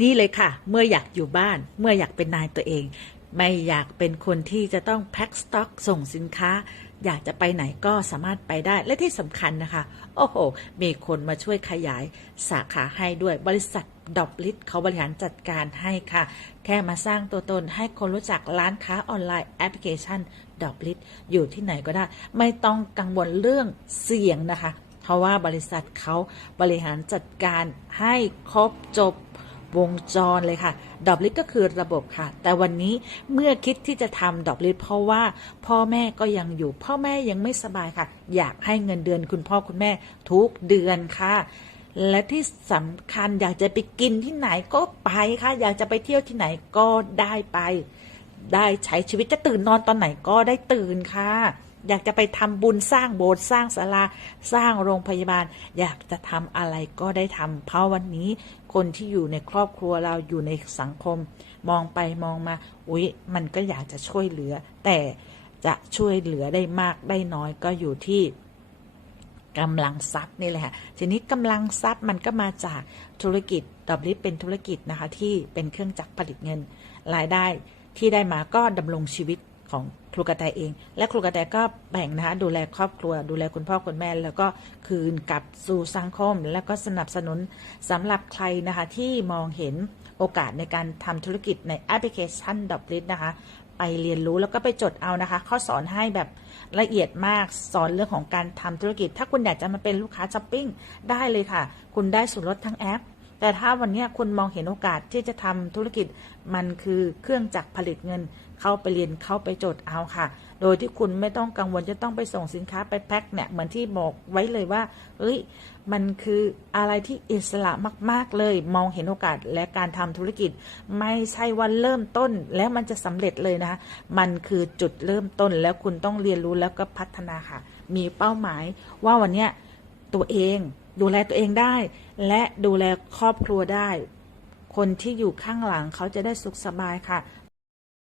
นี่เลยค่ะ เมื่ออยากอยู่บ้าน เมื่ออยากเป็นนายตัวเอง ไม่อยากเป็นคนที่จะต้องแพ็คสต็อกส่งสินค้า อยากจะไปไหนก็สามารถไปได้และที่สำคัญนะคะ โอ้โห มีคนมาช่วยขยายสาขาให้ด้วยบริษัทดอบลิทเขาบริหารจัดการให้ค่ะ แค่มาสร้างตัวตนให้คนรู้จักร้านค้าออนไลน์แอปพลิเคชันดอบลิทอยู่ที่ไหนก็ได้ ไม่ต้องกังวลเรื่องเสียงนะคะ เพราะว่าบริษัทเขาบริหารจัดการให้ครบจบ วงจรเลยค่ะดอบลิทก็คือระบบค่ะ แต่วันนี้เมื่อคิดที่จะทำดอบลิทเพราะว่าพ่อแม่ก็ยังอยู่ พ่อแม่ยังไม่สบายค่ะ อยากให้เงินเดือนคุณพ่อคุณแม่ทุกเดือนค่ะและที่สำคัญอยากจะไปกินที่ไหนก็ไปค่ะ อยากจะไปเที่ยวที่ไหนก็ได้ไป ได้ใช้ชีวิตจะตื่นนอนตอนไหนก็ได้ตื่นค่ะ อยากจะไปทำบุญสร้างโบสถ์สร้างศาลาสร้างโรงพยาบาล อยากจะทำอะไรก็ได้ทำเพราะวันนี้คนที่อยู่ในครอบครัวเราอยู่ในสังคม มองไปมองมาอุ๊ยมันก็อยากจะช่วยเหลือ แต่จะช่วยเหลือได้มากได้น้อยก็อยู่ที่กำลังทรัพย์นี่แหละค่ะทีนี้กำลังทรัพย์มันก็มาจากธุรกิจดอบลิฟเป็นธุรกิจนะคะที่เป็นเครื่องจักรผลิตเงินรายได้ที่ได้มาก็ดำรงชีวิต ของครูกระแตเอง และครูกระแตก็แบ่งนะคะดูแลครอบครัว ดูแลคุณพ่อคุณแม่ แล้วก็คืนกลับสู่สังคม แล้วก็สนับสนุนสำหรับใครนะคะที่มองเห็นโอกาสในการทำธุรกิจในแอปพลิเคชันดอบลิฟนะคะไปเรียนรู้แล้วก็ไปจดเอานะคะ ข้อสอนให้แบบละเอียดมากสอนเรื่องของการทำธุรกิจ ถ้าคุณอยากจะมาเป็นลูกค้าช้อปปิ้งได้เลยค่ะ คุณได้ส่วนลดทั้งแอป แต่ถ้าวันนี้คุณมองเห็นโอกาสที่จะทำธุรกิจมันคือเครื่องจักรผลิตเงิน เข้าไปเรียนเข้าไปจดเอาค่ะ โดยที่คุณไม่ต้องกังวลจะต้องไปส่งสินค้าไปแพ็คเนี่ยเหมือนที่บอกไว้เลยว่าเอ้ยมันคืออะไรที่อิสระมาก ๆ เลย มองเห็นโอกาสและการทำธุรกิจ ไม่ใช่ว่าเริ่มต้นแล้วมันจะสำเร็จเลยนะคะมันคือจุดเริ่มต้นแล้วคุณต้องเรียนรู้แล้วก็พัฒนาค่ะ มีเป้าหมายว่าวันเนี้ยตัวเอง ดูแลตัวเองได้ และดูแลครอบครัวได้ คนที่อยู่ข้างหลังเขาจะได้สุขสบายค่ะ